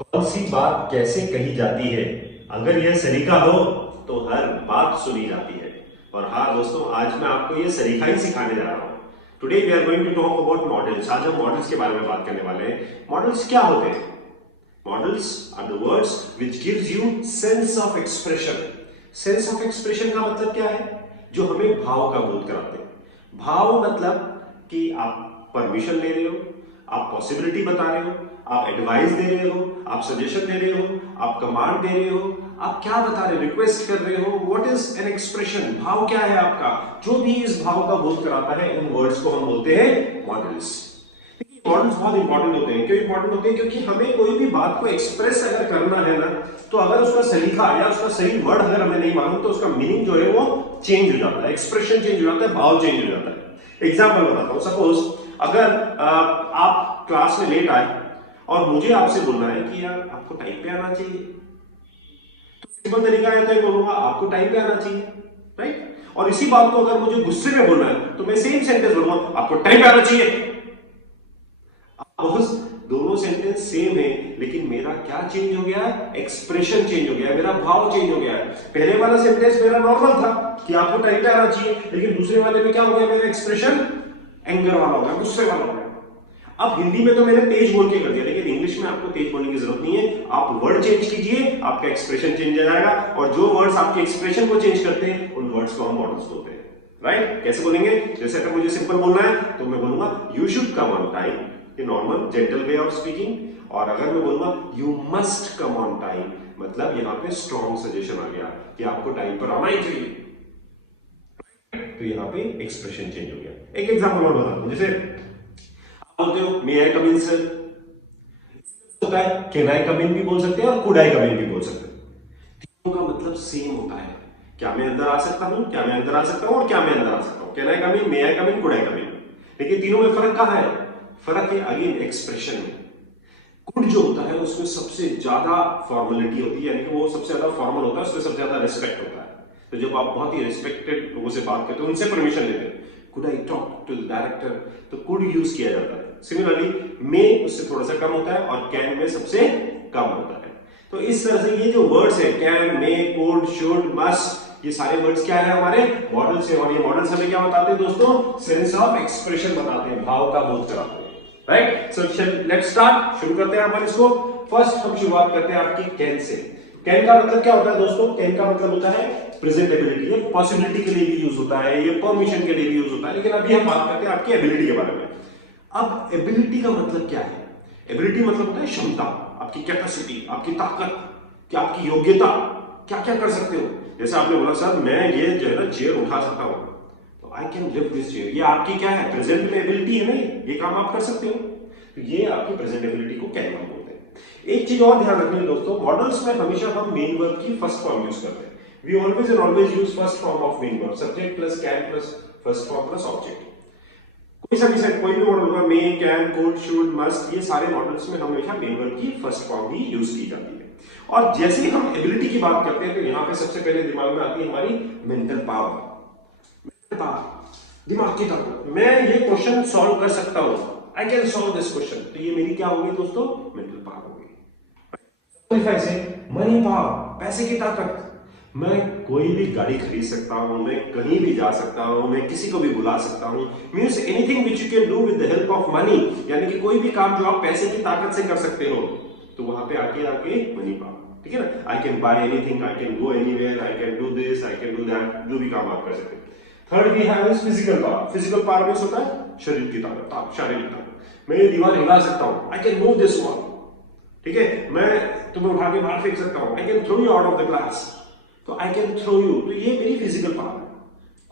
कौन सी बात कैसे कही जाती है, अगर यह सलीका हो तो हर बात सुनी जाती है। और हाँ दोस्तों, आज मैं आपको यह सलीका ही सिखाने जा रहा हूं। Today we are going to talk about modals. आज हम मॉडल्स के बारे में बात करने वाले हैं। मॉडल्स क्या होते हैं? Modals are the words which gives you sense of expression. Sense of expression का मतलब क्या है? जो हमें भाव का बोध कराते हैं। भाव मतलब कि आप परमिशन ले रहे हो, आप पॉसिबिलिटी बता रहे हो, आप एडवाइस दे रहे हो, आप सजेशन दे रहे हो, आप कमांड दे रहे हो, आप क्या बता रहे हो, रिक्वेस्ट कर रहे हो। What is an expression? भाव क्या है आपका? जो भी इस भाव का बोध कराता है, उन वर्ड्स को हम बोलते हैं मॉडल्स। मॉडल्स बहुत इंपॉर्टेंट होते हैं। क्यों इंपॉर्टेंट होते हैं? क्योंकि हमें कोई भी बात को एक्सप्रेस अगर करना है ना, तो अगर उसका सलीका या उसका सही वर्ड अगर हमें नहीं मालूम, तो उसका मीनिंग जो है वो चेंज हो जाता है, एक्सप्रेशन चेंज हो जाता है, भाव चेंज हो जाता है। एग्जाम्पल बताता हूं। सपोज अगर आप क्लास में लेट आए और मुझे आपसे बोलना है कि यार आपको टाइम पे आना चाहिए, तो सिंपल तरीका है तो ये बोलूंगा आपको टाइम पे आना चाहिए, राइट? और इसी बात को अगर मुझे गुस्से में बोलना है तो मैं सेम सेंटेंस बोलूंगा आपको टाइम पे आना चाहिए। बस दोनों सेंटेंस सेम है, लेकिन मेरा क्या चेंज हो गया है? एक्सप्रेशन चेंज हो गया है, मेरा भाव चेंज हो गया है। पहले वाला सेंटेंस मेरा नॉर्मल था कि आपको टाइम पे आना चाहिए, लेकिन दूसरे वाले में क्या हो गया? मेरा एक्सप्रेशन एंगर वाला हो गया, गुस्से वाला हो गया। अब हिंदी में तो मैंने तेज बोल के कर दिया, लेकिन इंग्लिश में आपको तेज बोलने की जरूरत नहीं है। आप वर्ड चेंज कीजिए, आपका एक्सप्रेशन चेंज हो जाएगा। और जो वर्ड्स आपके एक्सप्रेशन को चेंज करते हैं, उन वर्ड्स को हम मॉडल्स बोलते हैं, राइट? कैसे बोलेंगे? जैसे अगर मुझे सिंपल बोलना है तो मैं बोलूंगा you should come on time, normal gentle way of speaking. और अगर मैं बोलूंगा you must come on time, मतलब यहां पे स्ट्रॉन्ग सजेशन आ गया कि आपको टाइम पर आना ही चाहिए, तो यहां पे एक्सप्रेशन चेंज हो गया। एक एग्जांपल और बताता हूं। जैसे आप बोलते हो मे आई कम इन सर, होता है कैन आई कम इन भी बोल सकते हैं और कुड आई कम इन भी बोल सकते हैं। तीनों का मतलब सेम होता है। क्या मैं अंदर आ सकता हूं, क्या मैं अंदर आ सकता हूं, और क्या मैं अंदर आ सकता हूं। Can I come in, may I come in, could I come in. लेकिन तीनों में फर्क कहां है? फर्क है अगेन एक्सप्रेशन में। कुड जो होता है उसमें सबसे ज्यादा फॉर्मेलिटी होती है, यानी कि वो सबसे ज्यादा फॉर्मल होता है, उसमें सबसे ज्यादा रिस्पेक्ट होता है। तो जब आप बहुत ही रिस्पेक्टेड लोगों से बात करते हो, उनसे परमिशन लेते हैं, could I talk to the director, तो कुड यूज किया जाता है। सिमिलरली मे उससे थोड़ा सा कम होता है और कैन में सबसे कम होता है। तो इस तरह से ये जो वर्ड्स है can, may, could, should, must, ये सारे वर्ड्स क्या है? हमारे मॉडल्स है। और ये मॉडल्स हमें क्या बताते हैं दोस्तों? सेंस ऑफ एक्सप्रेशन बताते हैं, भाव का बोध कराते हैं, राइट? सो लेट्स स्टार्ट, शुरू करते हैं अपन इसको। फर्स्ट हम शुरुआत करते हैं आपकी कैन से। कैन का मतलब क्या होता है दोस्तों? कैन का मतलब होता है प्रेजेंटेबिलिटी। ये पॉसिबिलिटी के लिए भी यूज होता है, ये परमिशन के लिए भी यूज होता है, लेकिन अभी हम बात करते हैं आपकी एबिलिटी के बारे में। अब एबिलिटी का मतलब क्या है? एबिलिटी मतलब होता है क्षमता, आपकी कैपेसिटी, आपकी ताकत, क्या आपकी योग्यता, क्या क्या कर सकते हो। जैसे आपने बोला सर मैं ये जो है ना चेयर उठा सकता हूं, तो I can lift this chair. ये आपकी क्या है? प्रेजेंट में एबिलिटी है ना, ये काम आप कर सकते हो। तो ये आपकी प्रेजेंट एबिलिटी को कैन हम बोलते हैं। एक चीज और ध्यान रखनी है दोस्तों, मॉडल्स में हमेशा हम मेन वर्ब की फर्स्ट फॉर्म यूज करते हैं। We always and always use first form of main verb, subject plus can plus first form plus object. कोई सा भी सेट, कोई भी मॉडल होगा, may, can, could, should, must, ये सारे मॉडल्स में हमेशा मेन वर्ब की फर्स्ट फॉर्म ही यूज की जाती है। और जैसे ही हम एबिलिटी की बात करते हैं, तो यहां पे सबसे पहले दिमाग में आती है हमारी मेंटल पावर। मेंटल पावर, दिमाग की ताकत। मैं ये क्वेश्चन सॉल्व कर सकता हूं, I can solve this question. तो ये मेरी क्या होगी दोस्तों? मेंटल पावर होगी। ऐसे मनी पावर, पैसे की ताकत। मैं कोई भी गाड़ी खरीद सकता हूं, मैं कहीं भी जा सकता हूं, मैं किसी को भी बुला सकता हूं। Means anything which you can do with the help of money, यानी कि कोई भी काम जो आप पैसे की ताकत से कर सकते हो, तो वहां पे आके आके मनी पावर, ठीक है ना? I can buy anything, I can go anywhere, I can do this, I can do that, जो भी काम आप कर सकते हैं। Third we have is physical power. Physical power means होता है शरीर की ताकत, शारीरिक ताकत। मैं ये दीवार हिला सकता हूं, I can move this wall, ठीक है? मैं तुम्हें उठा के बाहर फेंक सकता हूं, I can throw you out of the class, तो आई कैन थ्रो यू। तो ये मेरी फिजिकल पावर है,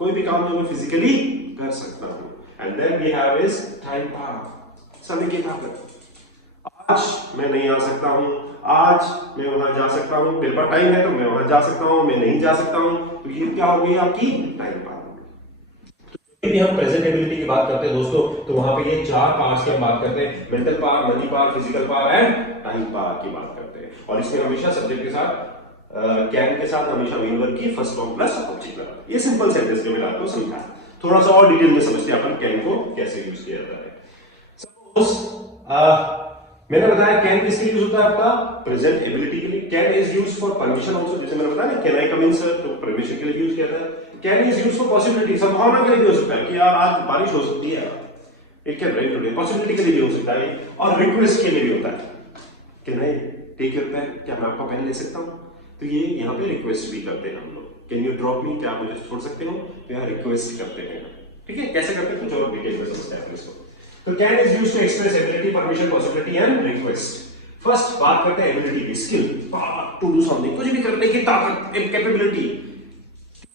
कोई भी काम जो मैं फिजिकली कर सकता हूं। And then we have is time power, समय की ताकत। आज मैं नहीं आ सकता हूं, आज मैं वहां जा सकता हूं, मेरे पास टाइम है तो मैं वहां जा सकता हूं, मैं नहीं जा सकता हूं, तो ये क्या हो गई आपकी टाइम पावर। भी हम प्रेजेंट एबिलिटी की बात करते हैं दोस्तों, तो वहां पे ये चार पावर्स की हम बात करते हैं, mental power, money power, physical power and time power की बात करते हैं। और इसमें हमेशा सब्जेक्ट के साथ कैन के साथ हमेशा मेन वर्ब की फर्स्ट फॉर्म प्लस ऑब्जेक्ट लगा। ये सिंपल सेंटेंस में मैंने आपको समझाया। थोड़ा सा और डिटेल में समझते हैं अपन कैन को कैसे यूज किया जाता है। सपोज मैंने बताया कैन किसके लिए यूज होता है आपका, प्रेजेंट एबिलिटी के लिए। Can is use for permission also, जैसे मैंने बताया ना can I come in sir, तो परमिशन के लिए यूज किया था। Can is use for possibility, संभावना के लिए भी हो सकता है कि यार आज बारिश हो सकती है, it can rain today, possibility के लिए भी हो सकता है। और रिक्वेस्ट के लिए भी होता है, can I take your pen, क्या मैं आपका पेन ले सकता हूँ, तो ये यहाँ पे रिक्वेस्ट भी करते हैं हम लोग। कैन यू ड्रॉप मी, क्या आप मुझे छोड़ सकते हो, तो यहाँ रिक्वेस्ट करते हैं। ठीक है, कैसे करते हैं कुछ और डिटेल में समझते हैं इसको। तो can is used to express ability, permission, possibility and request. First बात करते हैं एबिलिटी की, skill, power to do something, कुछ भी करने की ताकत, capability,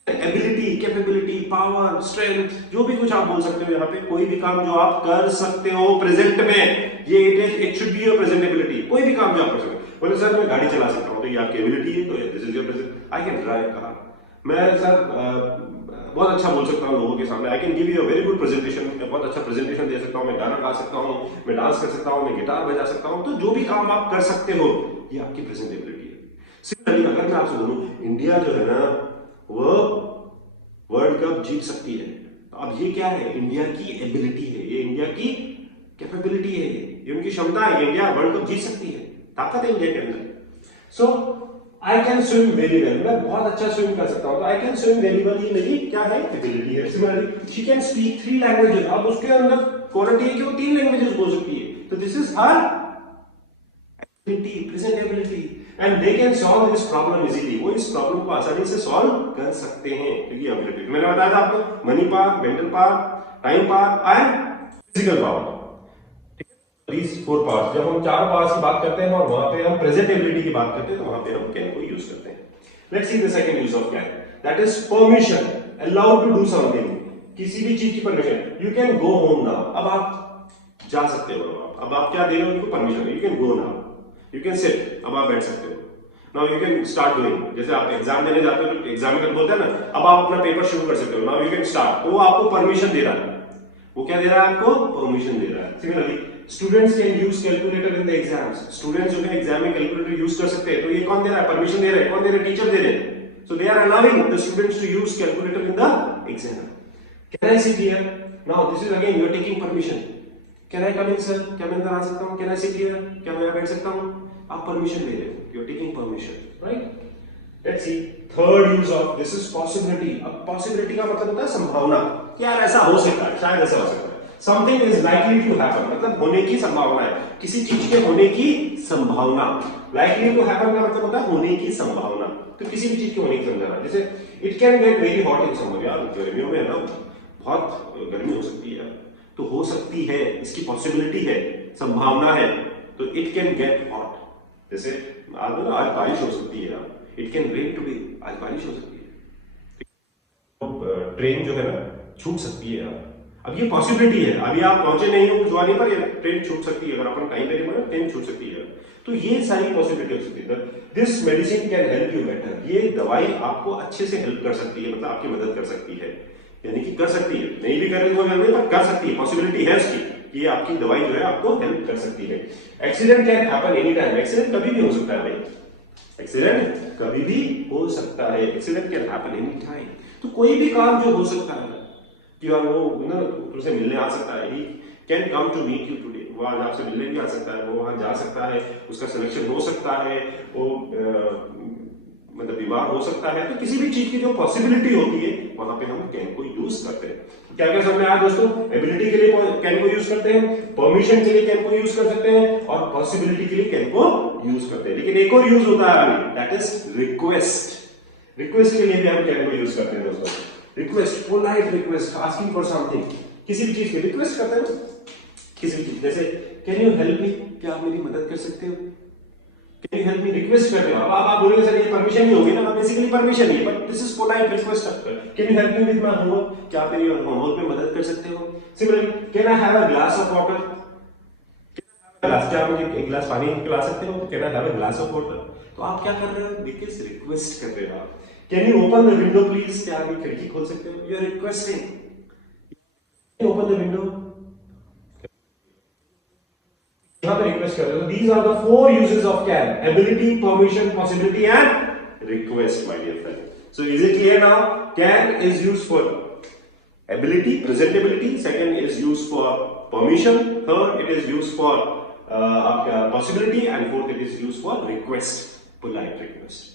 ability, capability, power, strength, जो भी कुछ आप बोल सकते हो यहाँ पे, कोई भी काम जो आप कर सकते हो प्रेजेंट में, ये it should be your present ability. कोई भी काम जो आप कर सकते हो, बोले सर मैं गाड़ी चला सकता हूँ, तो ये आपकी एबिलिटी है, तो this is your present. I can drive car, मैं सर बहुत अच्छा बोल सकता हूँ लोगों के सामने, I can give you a very good presentation, बहुत अच्छा प्रेजेंटेशन दे सकता हूँ, मैं गाना गा सकता हूँ, मैं डांस कर सकता हूँ, मैं गिटार बजा सकता हूँ। तो जो भी काम आप कर सकते हो, ये आपकी प्रेजेंट एबिलिटी है। सिमिलरली अगर मैं आपसे बोलूं इंडिया जो है ना वो वर्ल्ड कप जीत सकती है, अब ये क्या है, इंडिया की एबिलिटी है, ये इंडिया की कैपेबिलिटी है, ये उनकी क्षमता है, इंडिया वर्ल्ड कप जीत सकती है, ताकत है इंडिया के अंदर। So I can swim very well, मैं बहुत अच्छा स्विम कर सकता हूं, तो I can swim very well, ये मेरी क्या है, एबिलिटी है। Similarly she can speak 3 languages, अब उसके अंदर क्वालिटी है कि वो 3 लैंग्वेजेस बोल सकती है, तो this is her ability, present ability. And they can solve this problem easily, वो इस प्रॉब्लम को आसानी से सॉल्व कर सकते हैं, क्योंकि एबिलिटी मैंने बताया था आपको, money power, mental power, time power and physical power. These 4 powers, जब हम 4 पावर्स की बात करते हैं और वहां पे हम प्रेजेंट एबिलिटी की बात करते हैं, तो वहां पे हम कैन को यूज करते हैं। Let's see the second use of can, that is permission, allowed to do something, किसी भी चीज की permission. You can go home now, अब आप जा सकते हो, अब आप क्या दे रहे हो उनको, permission, you can go now, you can sit, अब आप बैठ सकते हो। Now you can start doing, जैसे आप एग्जाम देने जाते हो तो एग्जामिनर बोलता है ना अब आप अपना पेपर शुरू कर सकते हो, नाउ यू कैन स्टार्ट, तो वो आपको परमिशन दे रहा है, वो क्या दे रहा है आपको, परमिशन दे रहा है। Similarly students can use calculator in the exams, students जो है एग्जाम में कैलकुलेटर यूज कर सकते हैं, तो ये कौन दे रहा है, परमिशन दे रहे हैं, कौन दे रहे हैं, टीचर दे रहे हैं। So they are allowing the students to use calculator in the exam. Can I sit here, now this is again you are taking permission, can I come in sir, क्या मैं अंदर आ सकता हूं, कैन आई सिट हियर, क्या मैं बैठ सकता हूं, आप परमिशन ले रहे हो, you are taking permission, right. Let's see third use of this is possibility. अब पॉसिबिलिटी का मतलब होता है संभावना, यार ऐसा हो सकता है, शायद ऐसा हो सकता है, something is likely to happen, मतलब होने की संभावना है, किसी चीज के होने की संभावना। लाइकली टू हैपन का मतलब होता है होने की संभावना, तो किसी भी चीज के होने की संभावना, जैसे it can get very hot in summer, यार गर्मियों में ना बहुत गर्मी हो सकती है, तो हो सकती है, इसकी पॉसिबिलिटी है, संभावना है, तो इट कैन गेट हॉट। जैसे आज बारिश हो सकती है, इट कैन रेन टुडे, आज बारिश हो सकती है, ट्रेन जो है ना छूट सकती है। अब ये पॉसिबिलिटी है, अभी आप पहुंचे नहीं हो जुआनी पर, ट्रेन छूट सकती है, अगर अपन टाइम पे नहीं पहुंचे ट्रेन छूट सकती है, तो ये सारी पॉसिबिलिटी हो सकती है। This medicine can help you better, ये दवाई आपको अच्छे से हेल्प कर सकती है, मतलब आपकी मदद कर सकती है, यानी कि कर सकती है, नहीं भी कर रही पर कर सकती है, पॉसिबिलिटी है उसकी, ये आपकी दवाई जो है आपको हेल्प कर सकती है। Accident can happen any time, accident कभी भी हो सकता है भाई, एक्सीडेंट कभी भी हो सकता है, accident can happen any time, तो कोई भी काम जो हो सकता है कि यार वो ना तुमसे मिलने आ सकता है, he can come to meet you today, वो आज आपसे मिलने भी आ सकता है, वो वहां जा सकता है, उसका सिलेक्शन हो सकता है, वो मतलब बीमार हो सकता है, तो किसी भी चीज की जो पॉसिबिलिटी होती है वहां पे हम कैन को यूज करते हैं। क्या क्या समझ में आया दोस्तों, एबिलिटी के लिए कैन को यूज करते हैं, परमिशन के लिए कैन को यूज कर सकते हैं, और पॉसिबिलिटी के लिए कैन को यूज करते हैं। लेकिन एक और यूज होता है अभी, दैट इज रिक्वेस्ट। रिक्वेस्ट के लिए भी हम कैन को यूज करते हैं दोस्तों। Request, polite request, asking for something, किसी भी चीज की रिक्वेस्ट करते हैं, किसी भी चीज, जैसे कैन यू हेल्प मी, क्या आप मेरी मदद कर सकते हो, can you help me, request करते हो। अब आप बोलोगे सर ये परमिशन नहीं होगी ना, बेसिकली परमिशन नहीं है, but this is polite request. Can you help me with my homework, क्या आप मेरी होमवर्क में मदद कर सकते हो। Similarly can I have a glass of water, glass, क्या आप मुझे एक गिलास पानी पिला सकते हो, can I have a glass of water, तो आप क्या कर रहे हो, बिकॉज़ रिक्वेस्ट कर रहे हो आप। Can you open the window please, क्या आप खिड़की खोल सकते हो, you are requesting, open the window, यहां पे रिक्वेस्ट कर रहे हो। These are the 4 uses of can, ability, permission, possibility and request, my dear friend. So is it clear now, can is used for ability, present ability, second is used for permission, third it is used for आपका possibility, and fourth it is use for request, polite request.